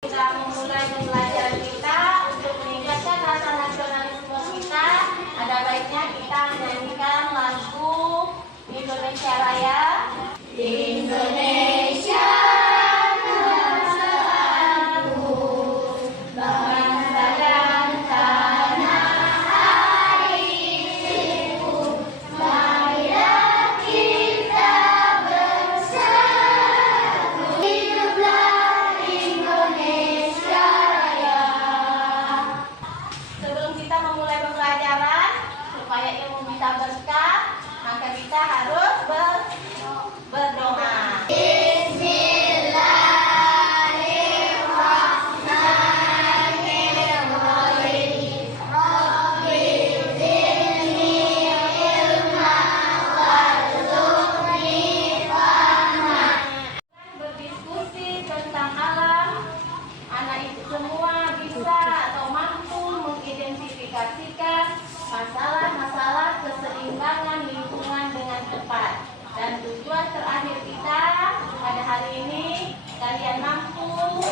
Kita memulai pembelajaran kita untuk meningkatkan rasa nasionalisme kita. Ada baiknya kita menyanyikan lagu Indonesia Raya. Indonesia berkah, maka kita harus berdoa. Bismillahirrahmanirrahim. Rabbi zidni ilma warzuqni fahma. Berdiskusi tentang alam, anak itu semua bisa atau mampu mengidentifikasikan masalah-masalah keseimbangan lingkungan dengan tepat. Dan tujuan terakhir kita pada hari ini, kalian mampu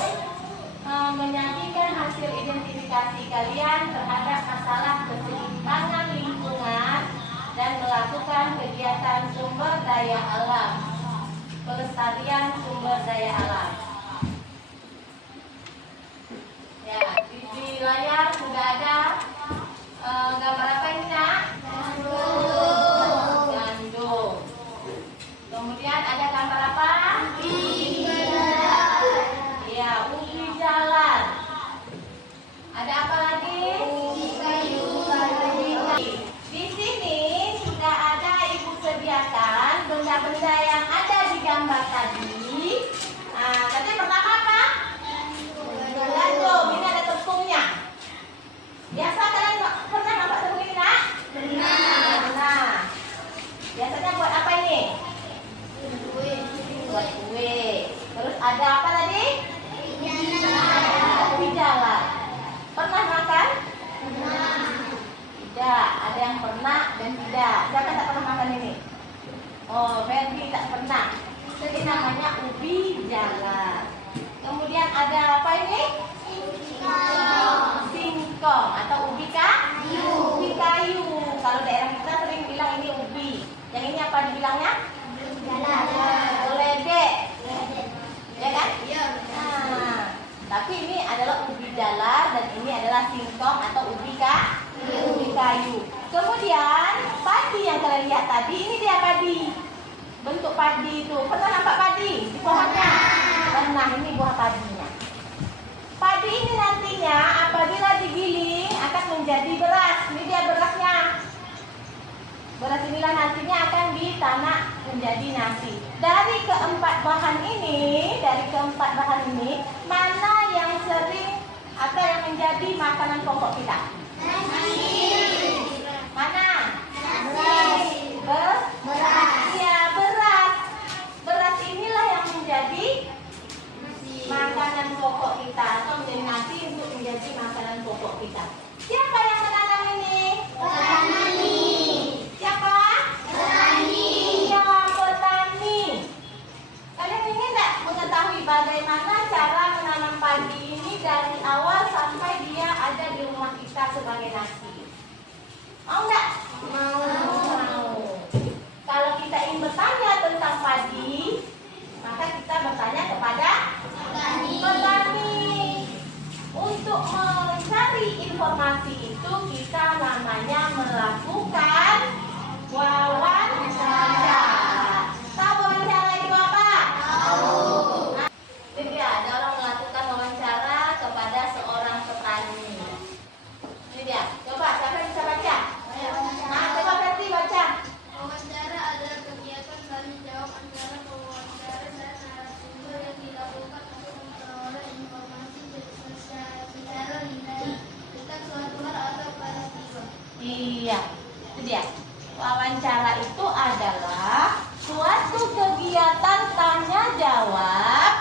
menyajikan hasil identifikasi kalian terhadap masalah keseimbangan lingkungan dan melakukan kegiatan sumber daya alam, pelestarian sumber daya alam. Ya, di layar sudah ada gambar apa ini, Nak? Gandum. Kemudian ada gambar apa? Ubi jalan. Ya, ubi jalan. Ada apa lagi? Ubi kayu. Di sini sudah ada Ibu sediakan benda-benda yang ada di gambar tadi. Nah, tadi pertama apa? Gandum. Ini ada tepungnya. Biasa kalian pernah nampak tepung ini, Nak? Pernah. Nah, biasanya buat apa ini? Kue. Buat kue. Terus ada apa tadi? Ubi jalan. Pernah makan? Pernah. Tidak. Ada yang pernah dan tidak. Siapa tak pernah makan ini? Oh, Ferdi tak pernah. Jadi namanya ubi jalan. Kemudian ada apa ini? Singkong atau ubi kayu. Ubi kayu. Kalau daerah kita sering bilang ini ubi. Yang ini apa dibilangnya? Geledek. Ya kan? Iya. Nah, tapi ini adalah ubi jalar dan ini adalah singkong atau ubi kayu. Kemudian padi yang kalian lihat tadi, ini dia padi. Bentuk padi itu. Pernah nampak padi di pohonnya? Pernah. Ini buah padinya. Padi ini nantinya apabila digiling akan menjadi beras. Ini dia berasnya. Beras inilah nantinya akan ditanak menjadi nasi. Dari keempat bahan ini, mana yang sering atau yang menjadi makanan pokok kita? Mana? Beras. Ya, beras. Beras inilah yang menjadi makanan pokok kita atau menjadi nasi untuk menjadi makanan pokok kita. Siapa yang menanam ini? Petani. Siapa? Petani. Ya, petani. Kalian ingin tidak mengetahui bagaimana cara menanam padi ini dari awal sampai dia ada di rumah kita sebagai nasi? Mau nggak? Mau. Kalau kita ingin bertanya tentang padi, maka kita bertanya kepada petani. Untuk mencari informasi itu kita namanya melakukan wawancara. Tahu wawancara itu apa? Tahu. Nah, jadi ada orang melakukan wawancara kepada seorang petani. Ini dia. Coba siapa bisa baca? Nah, coba berarti baca. Wawancara adalah kegiatan saling jawab antara pewawancara dan narasumber yang dilakukan untuk memperoleh informasi secara rinci tentang suatu hal atau peristiwa. Iya, itu dia. Wawancara itu adalah suatu kegiatan tanya jawab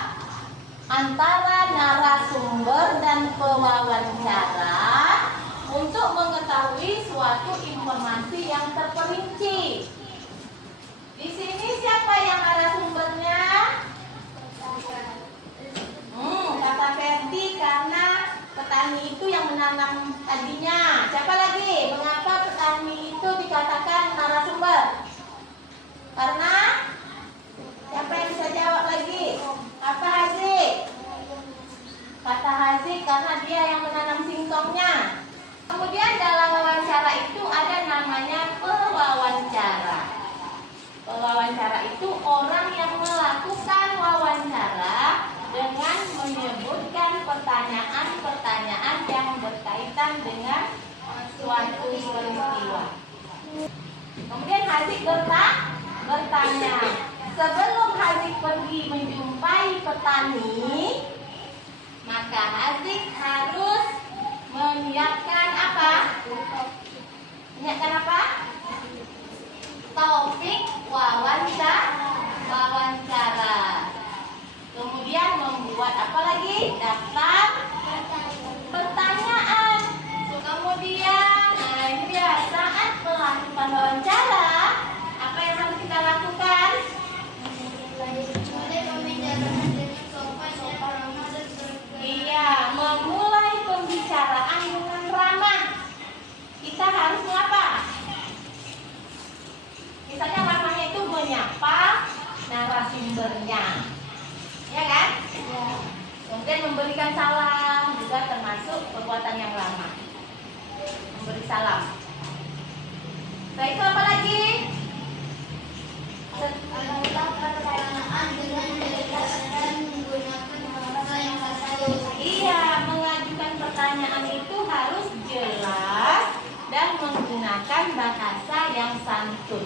antara narasumber dan pewawancara untuk mengetahui suatu informasi yang terperinci. Di sini siapa yang narasumbernya? Kata Ferdi. petani itu yang menanam tadinya. Siapa lagi? Mengapa petani itu dikatakan narasumber? Karena siapa yang bisa jawab lagi? Apa Haziq? Kata Haziq karena dia yang menanam singkongnya. Kemudian dalam wawancara itu ada namanya pewawancara. Pewawancara itu orang yang melakukan wawancara dengan menyebutkan pertanyaan-pertanyaan yang berkaitan dengan suatu peristiwa. Kemudian Haziq bertanya. Sebelum Haziq pergi menjumpai petani, maka Haziq harus menyiapkan apa? Menyiapkan apa? Topik wawancara. Kemudian membuat apa lagi? Daftar pertanyaan. Kemudian, ini dia saat melakukan wawancara, apa yang harus kita lakukan? Iya, memulai pembicaraan dengan ramah. Kita harus mengapa? Misalnya ramahnya itu menyapa narasumbernya, ya kan? Ya. Kemudian memberikan salam juga termasuk perbuatan yang ramah. Memberi salam. Setelah itu apa lagi? Pertanyaan dengan jelas dan menggunakan bahasa yang halus. Iya, mengajukan pertanyaan itu harus jelas dan menggunakan bahasa yang santun,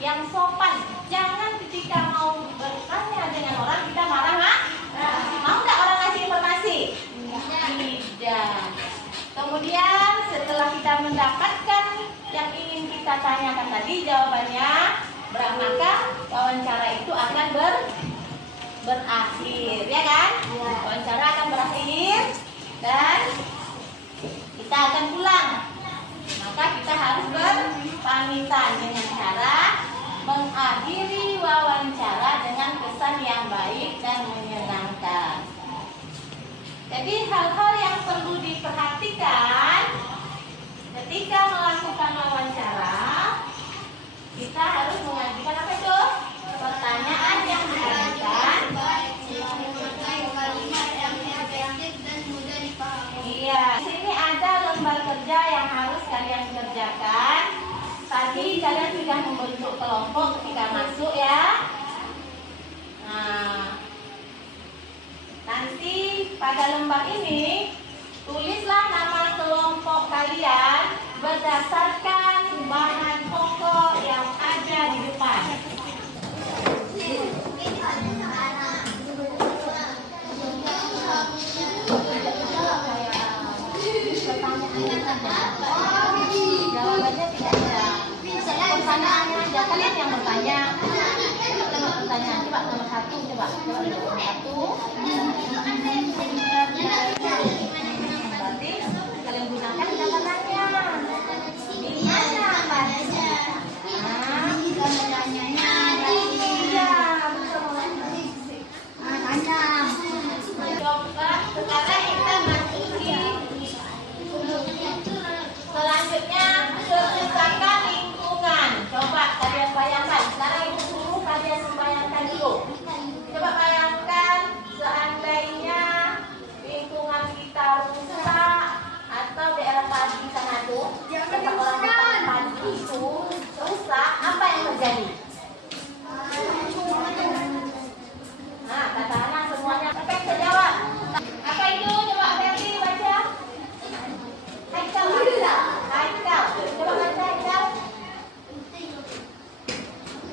yang sopan. Jangan ketika mau bertanya dengan orang kita marah, ha? Mau nggak orang ngasih informasi? Tidak. Kemudian setelah kita mendapatkan yang ingin kita tanyakan tadi jawabannya, maka wawancara itu akan berakhir, ya kan? Wawancara akan berakhir dan kita akan pulang. Maka kita harus berpamitan dengan cara mengakhiri wawancara dengan kesan yang baik dan menyenangkan. Jadi hal-hal yang perlu diperhatikan ketika melakukan wawancara, kita harus mengajukan apa itu? Pertanyaan yang diajukan. Iya, di sini ada lembar kerja yang harus kalian kerjakan. Tadi kalian sudah membentuk kelompok ketika masuk ya. Nah, nanti pada lembar ini tulislah nama kelompok kalian berdasarkan bahan pokok yang ada di depan. Jawabannya tidak ada. Pertanyaannya aja, kalian yang bertanya. Coba pertanyaan, coba nomor satu, coba nomor satu. Berarti kalian gunakan kata-katanya. Di mana pada? Coba sekarang kita masuki selanjutnya kerusakan lingkungan. Coba kalian bayangkan. Sekarang ibu suruh kalian membayangkan dulu. Coba bayangkan seandainya lingkungan kita rusak atau daerah padi sana tuh, tempat orang makan padi itu rusak, apa yang terjadi? Nah, kata anak semuanya, apa yang bisa jawab? Apa itu? Coba Ferdi baca. Haikal. Coba baca Haikal.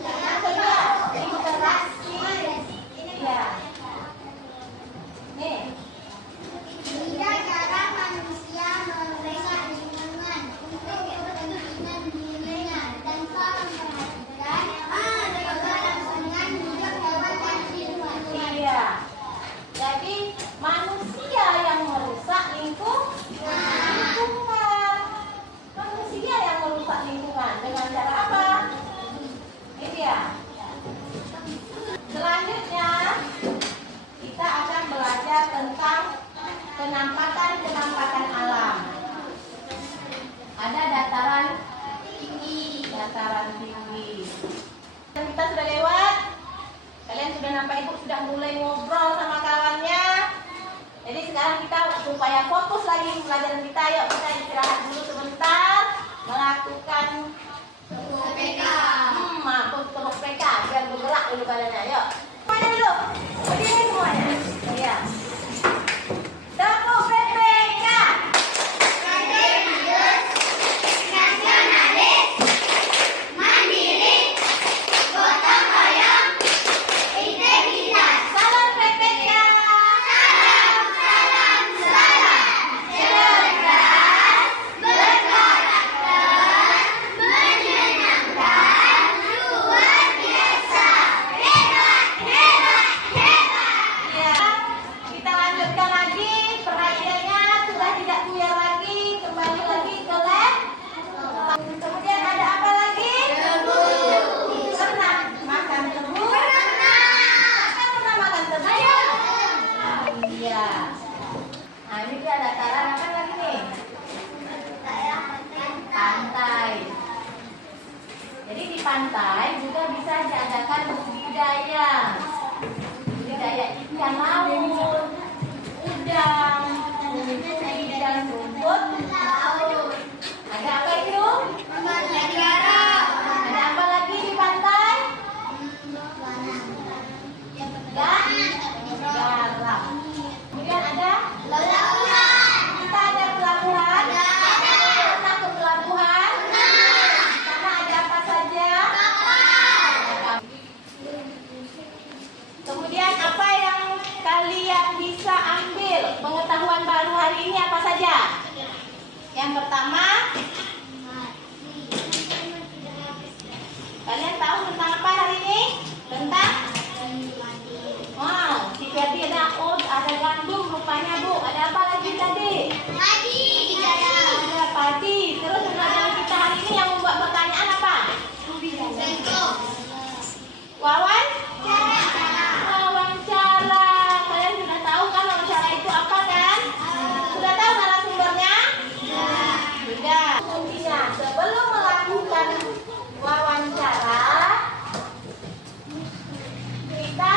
Yang kedua, interaksi. Ya. Nih. Tidak cara manusia merusak lingkungan untuk kepentingan dirinya tanpa memperhatikan keberlangsungan hidup hewan dan lingkungan. Iya. Jadi manusia yang merusak lingkungan. Manusia yang merusak lingkungan dengan cara apa? Ini dia. Selanjutnya kita akan belajar tentang Penampatan alam. Ada dataran tinggi. Dan kita sudah lewat. Kalian sudah nampak ibu sudah mulai ngobrol sama kawannya. Jadi sekarang kita supaya fokus lagi pelajaran kita, yuk kita istirahat dulu sebentar, melakukan PK. untuk PK biar bergerak dulu badannya. Yuk. Semuanya dulu. Berdiri semuanya. Iya. Tepuk PPK. Nasionalis, mandiri, gotong royong, integritas. Salam PPK. Salam, cerdas, berkarakter, menyenangkan, luar biasa, hebat. Ya, kita lanjutkan lagi perhatiannya sudah tidak buyar lagi, kembali lagi ke lab. Kemudian ada apa lagi? Pernah makan tebu? Kan pernah makan tebu? Iya. Nah ini dia dataran apa lagi nih? Pantai. Jadi di pantai juga bisa diadakan budidaya ikan laut, udang, dan rumput. Ada apa itu? Ada apa lagi di pantai? Garam. Kemudian ada kita ada pelabuhan. Pernah ke pelabuhan? Sana ada apa saja? Kemudian apa yang kalian bisa ambil pengetahuan baru hari ini apa saja? Yang pertama, kalian tahu tentang apa hari ini? Tentang si Ferdi ada gandum rupanya Bu. Ada apa lagi tadi? Ada padi. Terus pelajaran kita hari ini yang membuat pertanyaan apa? Wawancara. Kalian sudah tahu kan wawancara itu apa kan? Sudah tahu narasumbernya? Sudah. Kuncinya sebelum melakukan wawancara kita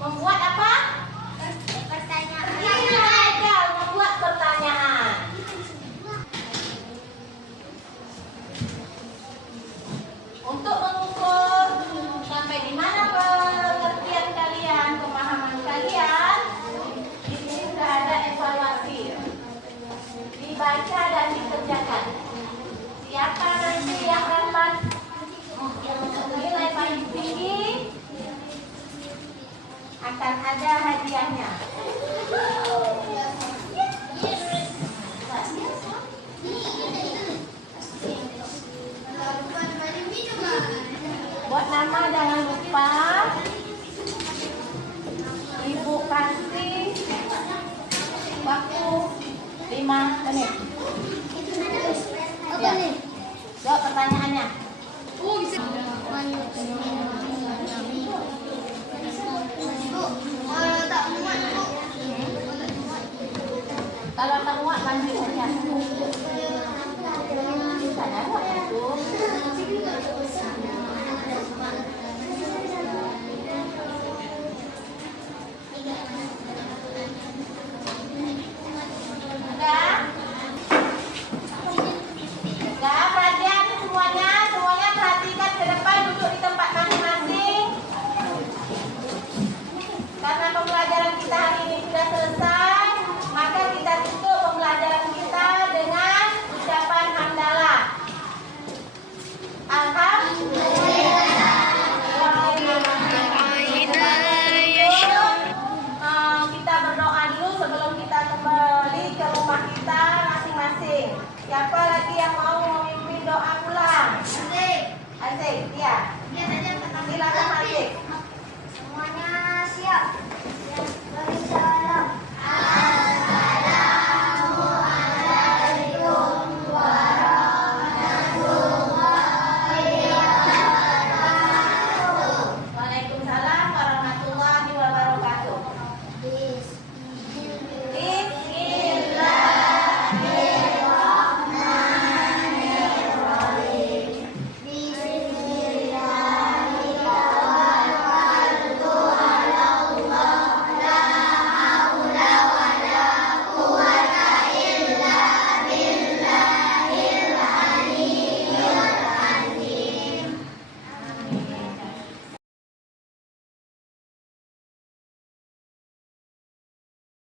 membuat apa? Pertanyaan. Membuat pertanyaan. Untuk mengukur sampai di mana pengertian kalian, pemahaman kalian, di sini sudah ada evaluasi. Dibaca dan dikerjakan. Siapa nanti yang dapat nilai paling tinggi akan ada hadiahnya. Buat nama jangan lupa Ibu kasih waktu 5 menit. Ya. Jawab pertanyaannya. Kalau tak muat lanjut saja.